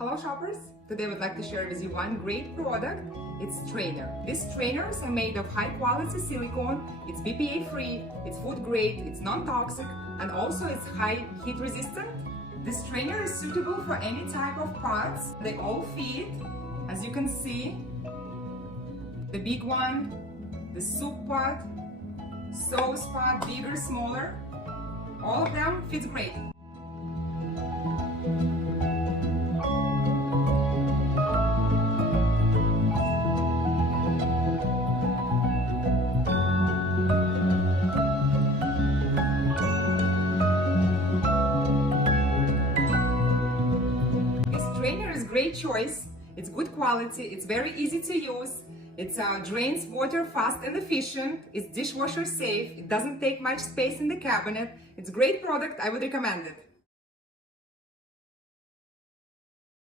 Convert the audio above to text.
Hello shoppers! Today I would like to share with you one great product. It's strainer. These strainers are made of high quality silicone. It's BPA free, it's food grade, it's non-toxic, and also it's high heat resistant. This strainer is suitable for any type of pots. They all fit, as you can see. The big one, the soup pot, sauce pot, bigger, smaller. All of them fits great. Strainer is great choice. It's good quality. It's very easy to use. It drains water fast and efficient. It's dishwasher safe. It doesn't take much space in the cabinet. It's a great product. I would recommend it.